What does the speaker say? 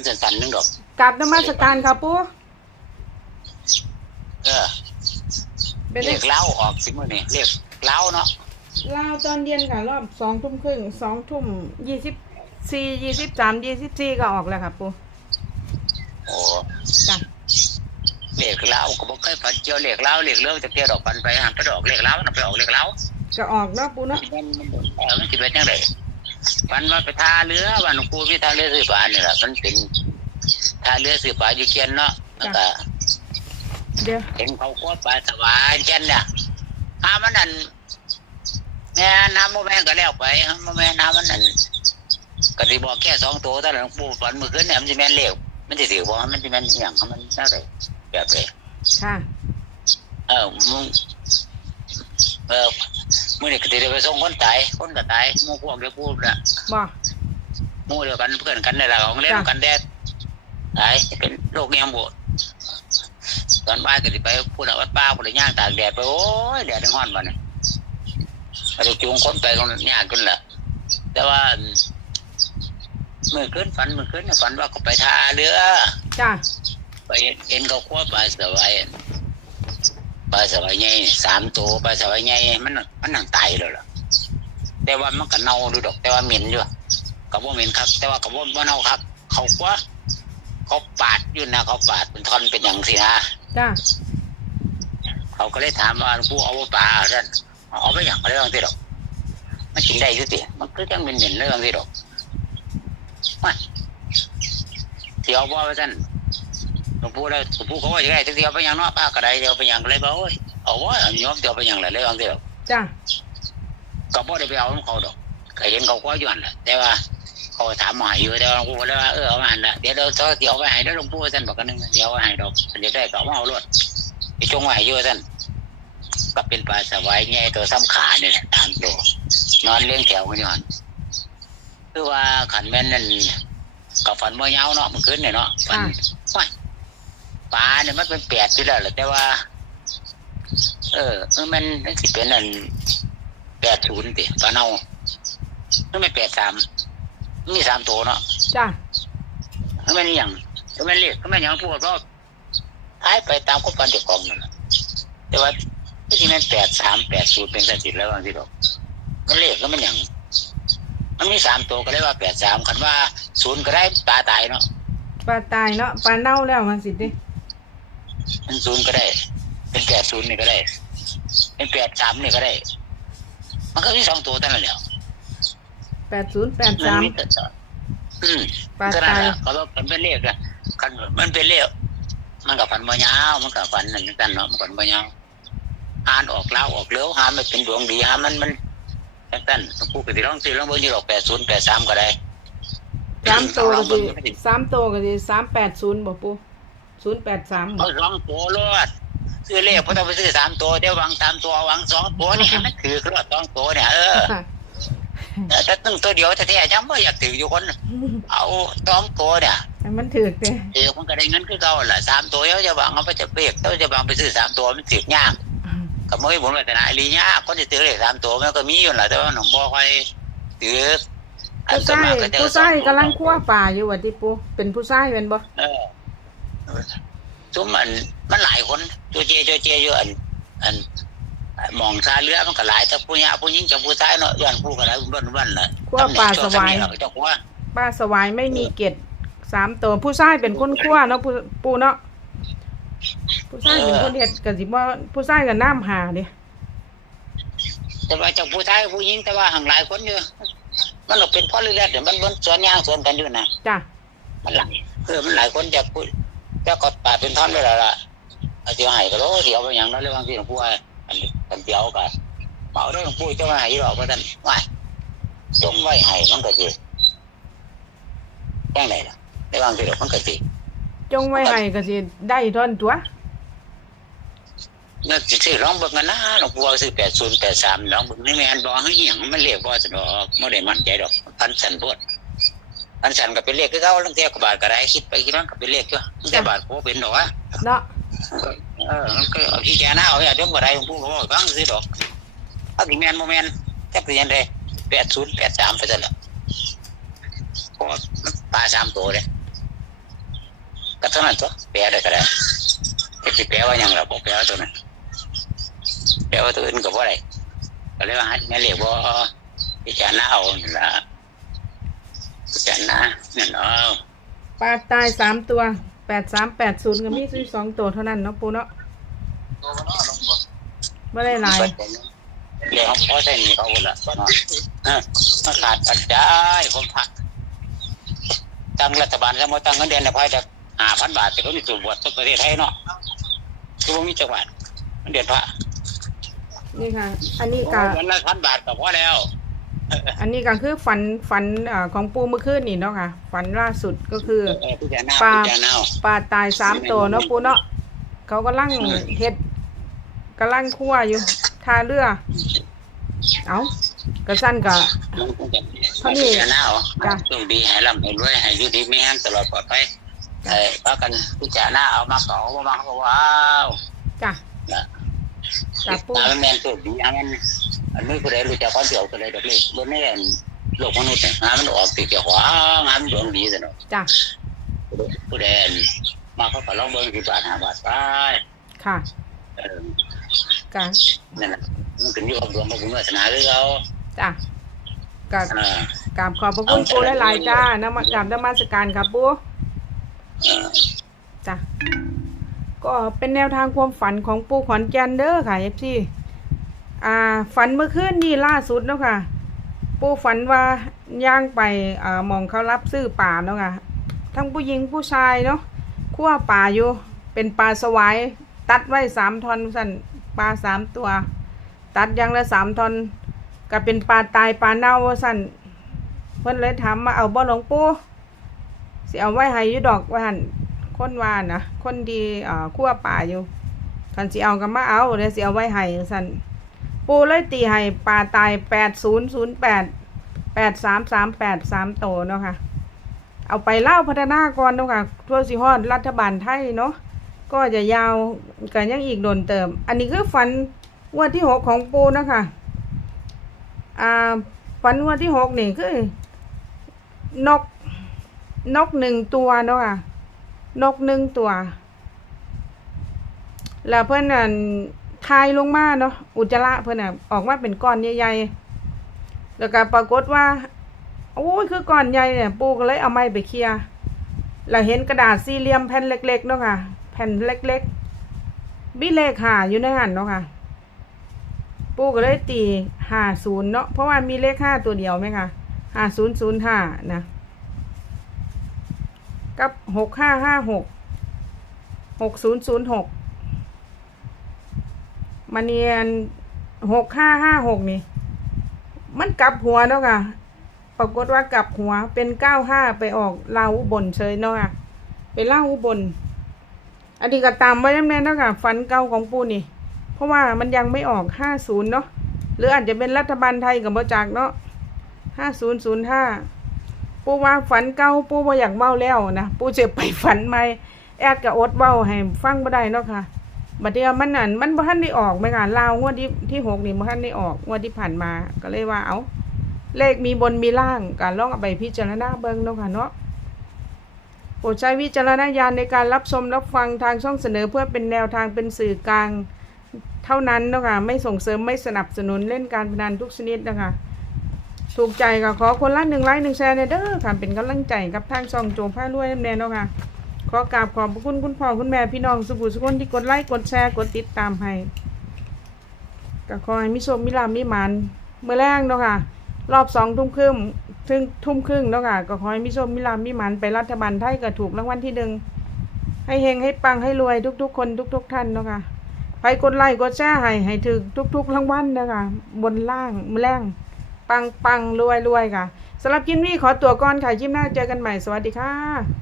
นสั้นๆนึงดอกกราบนมัสการค่ะปูเออเป็นเลขเล้าออกสิมื้อนี้เลขเล้าเนาะลาวตอนเย็นค่ะรอบสองทุ่มครึ่งสองทุ่มยี่สิบสี่ยี่สิบสามยี่สิบสี่ก็ออกแล้วค่ะปูโอ้จ้ะเลขเล้าก็บ่เคยฝันเกี่ยวเลขเล้าเลขเรื่องจะเกี่ยวดอกปันไปหันไปดอกเลขเล้าน่ะไปออกเลขเล้าก็ออกแล้วปูเนาะ มันมันเออมันสิเป็นจังได ฝันว่าไปท่าเรือว่าหลวงปู่มีท่าเรือสืบปลานี่ล่ะมันเป็นท่าเรือสืบปลาอยู่เคียนเนาะแล้วก็เดี๋ยวเห็นเขาโคตรปลาสวายเช่นเนี่ยถ้ามันนั่นแม่น้ำโมแม่นก็แล้วไปโมแม่น้ำมันนั่นก็สิบอกแค่สองตัวแต่หลวงปู่ฝันเมื่อคืนเนี่ยมันจะแม่นเร็วมันจะถือบอกว่ามันจะแม่นอหย่างมันเท่าไหรแบบเลยค่ะ เออมึงเออ มื่อนี้ก็จะได้ไปส่งคนตายคนก็ตายหมู่พวกเดียวพูดนะบอกหมู่เดียวกันเพื่อนกันในหลักของเล่นจ้ะกันแดดตายเป็นโรคเงี้ยบวตอนบ่ายก็สิไปพูดเอาวัดป้าพูดย่างตากแดดไปโอ้ยแดดทั้งห้อนบ้านนี่ไปจูงคนไปตรงนั้นยากขึ้นละแต่ว่าเมื่อคืนฝันเมื่อคืนน่ะฝันว่าเขาไปท่าเรือจ้ะไปเห็นเขาควบปลาสวาย ปลาสวายใหญ่สามตัวปลาสวายใหญ่มันน่ะมันนั่งตายเลยล่ะแต่ว่ามันก็เน่าดูดอก แต่ว่าเหม็นอยู่ก็บ่เหม็นครับ แต่ว่าก็บ่บ่เน่าครับ เขากว่าเขาปาดอยู่นะเขาปาดเป็นท่อนเป็นอย่างสินะจ้ะเขาก็เลยถามว่าหลวงปู่เอาปลาท่านเอาไปอย่างไรบางทีดอกมันกินได้อยุติมันก็ยังเป็นเหม็นๆเลยบางทีดอกมาเที่ยวบ่ว่าท่าน หลวงปู่เลยหลวงปู่เขาว่าอย่างไรเที่ยวไปอย่างเนอกป้าก็ได้เที่ยวไปอย่างไรบ่โอ้ยเอาว่าโยมเที่ยวไปอย่างไรเลยบางทีดอกจ้ะก็บ่ได้ไปเอาของเขาดอกก็เห็นเขาก็ย้อนแหละแต่ว่าเขาถามมาให้อยู่แต่ว่าหลวงปู่ก็เลยว่าเออเอามาหันละเดี๋ยวเราเขาเดี๋ยวเอาไปให้แล้วหลวงปู่ท่านบอกกันนึงเดี๋ยวเอาไปให้ดอกเดี๋ยวได้ก็เอามาเอารวดไปจงไว้ให้อยู่ท่านก็เป็นปลาสวายใหญ่ตัวซ้ำขาเนี่ยแหละตามตัวนอนเลี้ยงแถวกันอยู่หันคือว่าขันแม่นนั่นกับฝันเมื่อยาวเนาะเมื่อคืนเนี่ยเนาะฝันว่า ปลาเนี่ยมันเป็นแปดที่แล้วแหละแต่ว่า เออเออมันมันสิเป็นอันแปดศูนย์ติปลาเน่าก็ไม่แปดสามมีสามตัวเนาะจ้ะก็ไม่นี่อย่างก็ไม่เรียกก็ไม่อย่างพูดว่าท้ายไปตามข้อปันเดียวกองนั่นแหละแต่ว่าที่มันแปดสามแปดศูนย์เป็นสัจจิตแล้วบางทีดอกมันเรียกก็ไม่อย่างมันมีสามตัวก็เลยว่าแปดสามคันว่าศูนย์ก็ได้ปลาตายเนาะปลาตายเนาะปลาเน่าแล้วมันสิดิ เป็นศูนย์ก็ได้ เป็นแปดศูนย์นี่ก็ได้ เป็นแปดสามนี่ก็ได้ มันก็มีสองตัวเท่านั้นแหละแปดศูนย์แปดสามอืมปลาก็นั่นตายแหละเขาบอกมันเป็นเลขอะคันมันเป็นเลขมันกับฟันบ่ยาวมันกับฟันนั่นกันเนาะมันกับบ่ยาวอ่านออกเล่าออกเลี้ยวหามันเป็นดวงดีหามันมันจังซั่นผู้ก็สิลองซื้อลองเบิ่งอยู่ดอก80 83ก็ได้สามตัวก็เอาสิเบิ่งสามตัวก็สิสามแปดศูนย์บอกปู ศูนย์แปดสามบอเอากสองตัวรอดซื้อเลขบ่ต้องไปซื้อสามตัวเดี๋ยวหวังสามตัวหวังสองตัวนี่ให้มันถือรอดสองตัวเนี่ยเออแต่ตั้งตัวเดียวแท้ๆยังบ่อยากถืออยู่คน เอาสองตัวเนี่ยให้มันถือเด้เดี๋ยวมันก็ได้เงินคือเก่าแหละสามตัวเดี๋ยวจะหวังเอาไปจะเบรกเดี๋ยวจะหวังไปซื้อสามตัวมันถือยากก็ไม่ผมเลยแต่นายลียากคนที่ถือเลขสามตัวมันก็มีอยู่แหละแต่ว่าหนุ่มบ่ค่อยถืออัผู้นส่วนชายมากก็จะผู้ชายกำลังคั่วป่าอยู่ว่าที่ปูเป็นผู้ชายเป็นบ่เออ ซุมมันมันหลายคนตัวเจตัวเจอยู่อัน อันมองซาเรือมันก็หลายแต่ผู้หญิงผู้หญิงกับผู้ชายเนาะย้อนผู้ก็หลายบ้านบ้านน่ะคั่วป่าสวายตำแหน่งเจ้าของว่าป้าสวายไม่มีเกล็ดสามตัวผู้ชายเป็นคนคั่วเนาะปูปูเนาะผู้ชายเป็นคนเฮ็ดก็สิบ่ผู้ชายก็น้ำหาเด้แต่ว่าเจ้าผู้ชายผู้หญิงแต่ว่าห่างหลายคนอยู่มันก็เป็นพ่อเลือดเดี๋ยวมันบนสวนยางสวนกันอยู่นะจ้ะมันหลายเออมันหลายคนจะพู ดจะกดปาดเป็นท่อนไปแล้วล่ะเอาเสียวให้ก็รู้เสียวไปอย่างนั้นเลยบางทีหลวงปู่ว่าอันอันเดียวกันเมาได้หลวงปู่จะมาให้หรอกว่าท่านว่าจงไว้ให้มันก็สิแจ้งไหนล่ะได้บางทีหรอกมันก็สิจงไว้ให้ก็สิได้ทอนตัวเมื่อสิซื้อร้องเบิ่งกันนะหลวงปู่ว่าซื้อแปดศูนย์แปดสามร้องเบิ่งนี่แม่นบอกให้เหี้ยงมันเรียกว่าจะดอกไม่ได้มั่นใจดอกพันสันโพด พันสันก็เป็นเลขคือเขาลังเทียกับบาทก็ได้คิดไปคิดมันก็เป็นเลขอยู่ลังเทียบาทโคเป็นดอกวะเนาะเออมันก็เอาที่แกหน้าเอาอย่าดมก็ได้หลวงปู่ก็บอกฟังสิดอกถ้าสิแม่นบ่แม่นแค่เปลี่ยนเลยแปดศูนย์แปดสามไปซะแล้วเพราะว่ามันปลาสามตัวเลยก็เท่านั้นตัวแปลได้ก็ได้แต่สิแปลว่าหยังล่ะบ่แปลว่าตัวนั้นแปลว่าตัวอื่นก็บ่ได้ก็เลยว่าให้แม่เรียกว่าพิจารณาเอานั่นล่ะพิ จารณานั่นเอาปลาตายสามตัวแปดสามแปดศูนย์ก็มีซื้อสองตัวเท่านั้นเนาะปูเนาะไม่ได้หลายเดี๋ยวเขาพอใส่นี่เขาหมดละเออมันขาดปัจจัยผมพักตั้งรัฐบาลแล้วมาตั้งเงินเดือนในภายจะห้าพันบาทแต่ก็มีสูบบวชทั่วประเทศไทยเนาะคือว่ามีจังหวัดเงินเดือนพระนี่ค่ะ อันนี้ก็วันละพันบาทก็พอแล้ว อันนี้ก็คือฝันฝันเอ่อของปูเมื่อคืนนี่เนาะค่ะ ฝันล่าสุดก็คือ เออพิจารณาปลาพิจารณาเอาปลาตายสามตัวเนาะปูเนาะเขากำลังเฮ็ดกำลังคั่วอยู่ท่าเรือ เอากระสั้นกะมันคงจะเท่านี้พิจารณาเอาจ้ะโชคดีให้ร่ำให้รวยให้อยู่ดีไม่แห้งตลอดปลอดภัยเออพากันพิจารณาเอามาเก่ามามาก็ว้าวจ้ะจ้ะปูตาแมนตัวดีอันนั้น อันนี้ผู้ใดรู้จักความเดียวตัวใดดอกเล็กบนนี้โลกมนุษย์เนี่ยงานมันออกติดเกี่ยวขวางานมันดวงดีสิเนาะจ้ะผู้ใดมาเขาก็ลองเบิ่งสิบาทห้าบาทไปค่ะเออกะนั่นน่ะมันขึ้นอยู่กับดวงกับบุญวาสนาคือเขาจ้ะกะเออกราบขอบพระคุณปูหลายๆจ้านมากราบนมัสการครับปูเออจ้ะก็เป็นแนวทางความฝันของปูขอนแก่นเด้อค่ะเอฟซี อ่าฝันเมื่อคืนนี่ล่าสุดเนาะค่ะ ปูฝันว่าย่างไปอ่ามองเขารับซื้อป่าเนาะค่ะ ทั้งผู้หญิงผู้ชายเนาะคั่วป่าอยู่ เป็นปลาสวายตัดไว้สามทอนสั่นปลาสามตัว ตัดยังละสามทอนก็เป็นปลาตายปลาเน่าสั่นเพิ่นเลยถามมาเอาบ่หลวงปู่สิเอาไว้ให้ยูดอกว่าหันคนว่านะคนดีอ่าคั่วป่าอยู่คันสิเอาก็มาเอาเดี๋ยวสิเอาไว้ให้สั่น ปูเลยตีให้ปลาตายแปดศูนย์ศูนย์แปดแปดสามสามแปดสามโตเนาะค่ะ เอาไปเล่าพัฒนาก่อนเนาะค่ะทั่วสิฮอดรัฐบาลไทยเนาะก็จะยาวกันยังอีกโดนเติม อันนี้คือฝันวันที่หกของปูนะคะอ่าฝันวันที่หกนี่คือนกนกหนึ่งตัวเนาะค่ะนกหนึ่งตัว แล้วเพื่อนนั่น ทายลงมาเนาะอุจจาระเพื่อนน่ะออกมาเป็นก้อนใหญ่ๆแล้วก็ปรากฏว่าโอ้ยคือก้อนใหญ่เนี่ยปูก็เลยเอาไม้ไปเคลียร์แล้วเห็นกระดาษสี่เหลี่ยมแผ่นเล็กๆเนาะค่ะ แผ่นเล็กๆบิเลขหาอยู่ในหันเนาะค่ะ ปูก็เลยตีหาศูนย์เนาะเพราะว่ามีเลขห้าตัวเดียวไหมคะหาศูนย์ศูนย์ห้านะกับหกห้าห้าหกหกศูนย์ศูนย์หก มันเนียนหกห้าห้าหกนี่ มันกลับหัวเนาะค่ะ ปรากฏว่ากลับหัวเป็นเก้าห้าไปออกลาวอุบลเฉยเนาะค่ะเป็นลาวอุบล อันนี้ก็ตามไว้แน่ๆเนาะค่ะฟันเก่าของปูนี่ เพราะว่ามันยังไม่ออกห้าศูนย์เนาะ หรืออาจจะเป็นรัฐบาลไทยกับบจากเนาะห้าศูนย์ศูนย์ห้าปูว่าฝันเก่าปูว่าอยากเมาแล้วนะปูจะไปฝันใหมแอดกับอดเว้าให้ฟังบ่ได้เนาะค่ะ บัดเดียวมันนั่นมันบ่ทันได้ออกไหมค่ะลาวงวดที่ที่หกนี่บ่ทันได้ออกงวดที่ผ่านมา ก็เลยว่าเอาเลขมีบนมีล่างการลองเอาไปพิจารณาเบิ่งเนาะค่ะเนาะโปรดใช้วิจารณญาณในการรับชมรับฟังทางช่องเสนอเพื่อเป็นแนวทางเป็นสื่อกลางเท่านั้นเนาะค่ะไม่ส่งเสริมไม่สนับสนุนเล่นการพนันทุกชนิดนะคะถูกใจก็ขอคนละหนึ่งไลค์หนึ่งแชร์ในเด้อค่ะเป็นกำลังใจกับทางช่องโจมผ้ารวยแน่เนาะค่ะ ขอกราบขอบพระคุณคุณพ่อคุณแม่พี่น้องสุขุสุคนที่กดไลค์กดแชร์กดติดตามให้ก็ขอให้มิโชคมิลามิมันเมื่อแรงเนาะค่ะ รอบสองทุ่มครึ่งถึงทุ่มครึ่งเนาะค่ะก็ขอให้มิโชคมิลามิมันไปรัฐบาลไทยก็ถูกรางวัลที่หนึ่งให้เฮงให้ปังให้รวยทุก ๆ คนทุก ๆ ท่านเนาะค่ะไปกดไลค์กดแชร์ให้ให้ถึงทุกๆรางวัลนะคะบนล่างเมื่อแรงปังปังรวยรวยค่ะสำหรับคลิปนี้ขอตัวก่อนค่ะคลิปหน้าเจอกันใหม่สวัสดีค่ะ